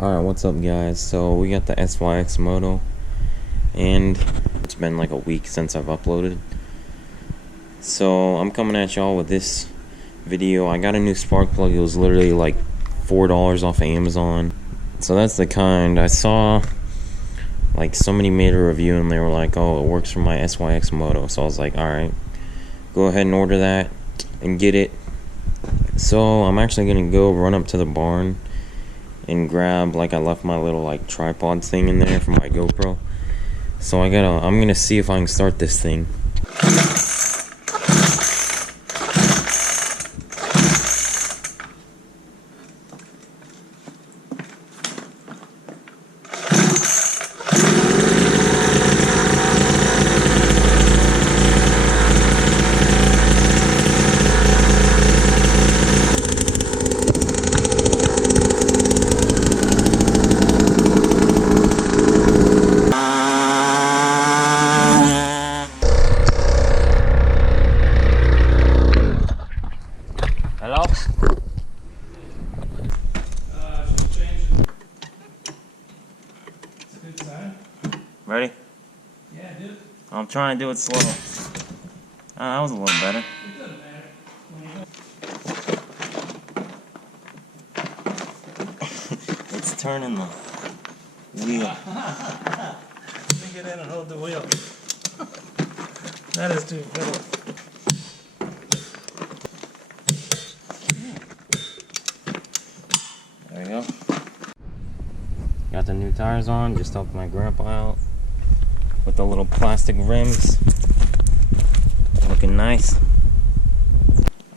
Alright, what's up guys? So we got the Syx Moto, and it's been like a week since I've uploaded. So I'm coming at y'all with this video. I got a new spark plug. It was literally like $4 off of Amazon. So that's the kind. I saw like somebody made a review and they were like, oh, it works for my Syx Moto. So I was like, alright, go ahead and order that and get it. So I'm actually gonna go run up to the barn and grab, like, I left my little like tripod thing in there for my GoPro. So I'm gonna see if I can start this thing. Hello? She's changing. It's a good sign. Ready? Yeah, dude. I'm trying to do it slow. That was a little better. It doesn't matter. It's turning the wheel. Let me get in and hold the wheel. That is too good. There we go. Got the new tires on, just helped my grandpa out with the little plastic rims. Looking nice.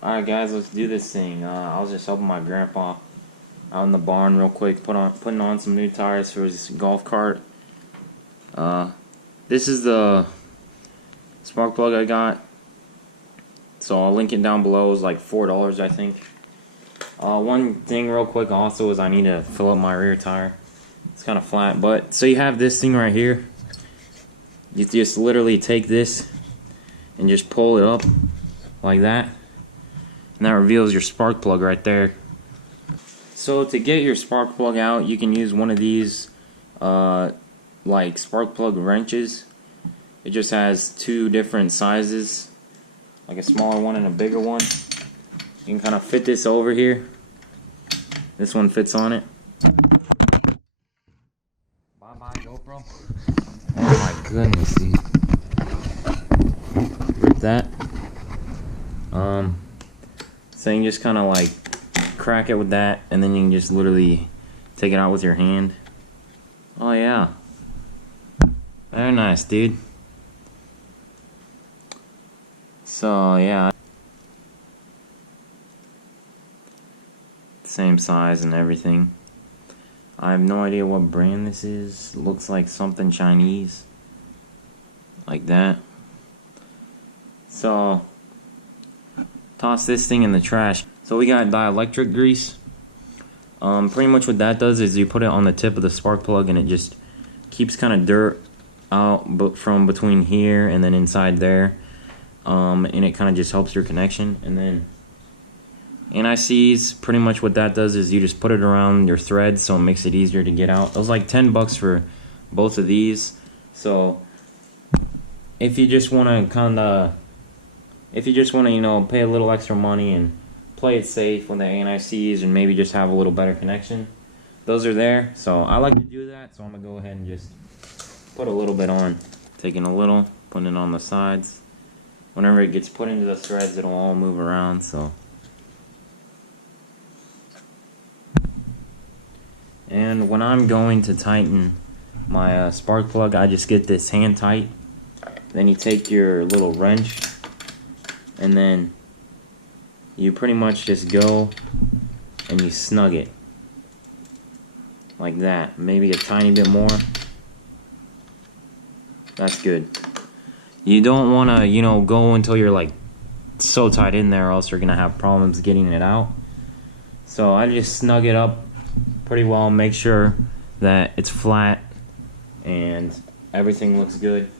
Alright guys, let's do this thing. I was just helping my grandpa out in the barn real quick, putting on some new tires for his golf cart. This is the spark plug I got. So I'll link it down below. It was like $4, I think. One thing real quick also is I need to fill up my rear tire. It's kind of flat, but so you have this thing right here. You just literally take this and just pull it up like that, and that reveals your spark plug right there. So to get your spark plug out, you can use one of these like spark plug wrenches. It just has two different sizes, like a smaller one and a bigger one. You can kind of fit this over here. This one fits on it. Bye bye GoPro. Oh my goodness, dude. Rip that. So you can just kind of like crack it with that, and then you can just literally take it out with your hand. Oh yeah. Very nice, dude. So yeah. Same size and everything. I have no idea what brand this is. It looks like something Chinese, like that. So toss this thing in the trash. So we got dielectric grease. Pretty much what that does is you put it on the tip of the spark plug and it just keeps kind of dirt out from between here and then inside there. And it kind of just helps your connection. And then NICs, pretty much what that does is you just put it around your threads so it makes it easier to get out. It was like 10 bucks for both of these. So if you just want to you know, pay a little extra money and play it safe with the NICs and maybe just have a little better connection, those are there. So I like to do that, so I'm gonna go ahead and just put a little bit on. Taking a little, putting it on the sides. Whenever it gets put into the threads, it'll all move around. So, and when I'm going to tighten my spark plug, I just get this hand tight. Then you take your little wrench and then you pretty much just go and you snug it like that. Maybe a tiny bit more. That's good. You don't want to, you know, go until you're like so tight in there, or else you're gonna have problems getting it out. So I just snug it up pretty well, make sure that it's flat and everything looks good.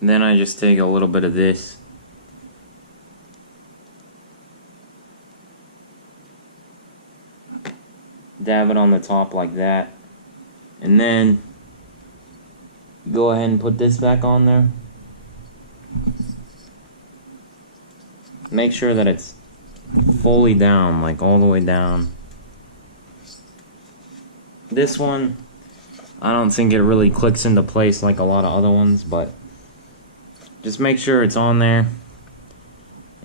And then I just take a little bit of this dab it on the top like that. And then go ahead and put this back on there. Make sure that it's fully down, like all the way down. This one, I don't think it really clicks into place like a lot of other ones, but just make sure it's on there.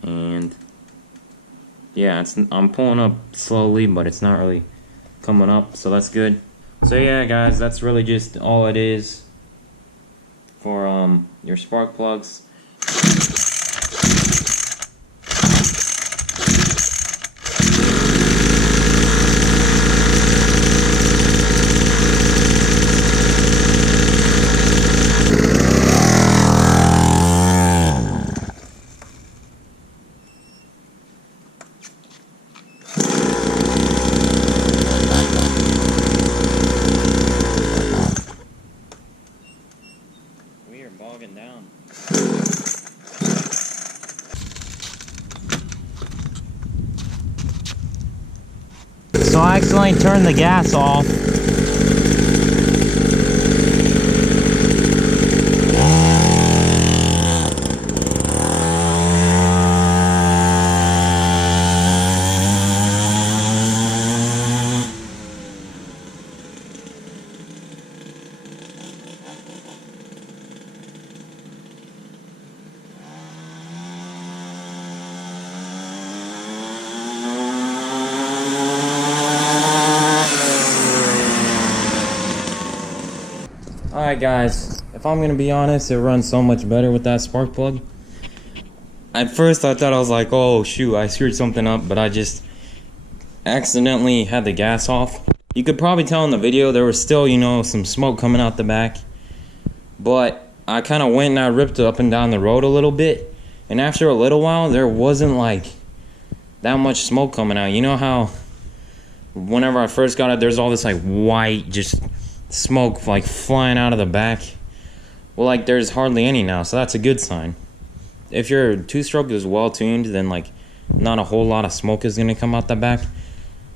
And yeah, I'm pulling up slowly, but it's not really coming up, so that's good. So yeah, guys, that's really just all it is for your spark plugs. We are bogging down. So I accidentally turned the gas off. Alright guys, if I'm gonna be honest, it runs so much better with that spark plug. At first I thought I was like, oh shoot, I screwed something up, but I just accidentally had the gas off. You could probably tell in the video there was still, you know, some smoke coming out the back. But I kind of went and I ripped up and down the road a little bit. And after a little while, there wasn't like that much smoke coming out. You know how whenever I first got it, there's all this like white just smoke like flying out of the back? Well, like there's hardly any now, so that's a good sign. If your two-stroke is well tuned, then like not a whole lot of smoke is gonna come out the back.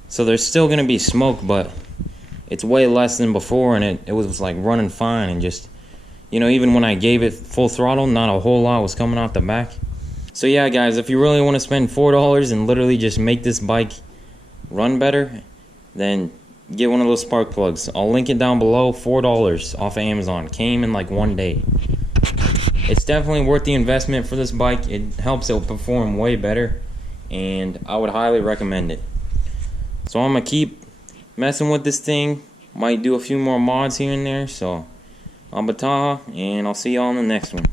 So there's still gonna be smoke, but it's way less than before, and it was like running fine, and just, you know, even when I gave it full throttle, not a whole lot was coming out the back. So yeah guys, if you really want to spend $4 and literally just make this bike run better, then get one of those spark plugs. I'll link it down below. $4 off of Amazon. Came in like one day. It's definitely worth the investment for this bike. It helps it perform way better, and I would highly recommend it. So I'm gonna keep messing with this thing. Might do a few more mods here and there. So I'm Bataha, and I'll see y'all in the next one.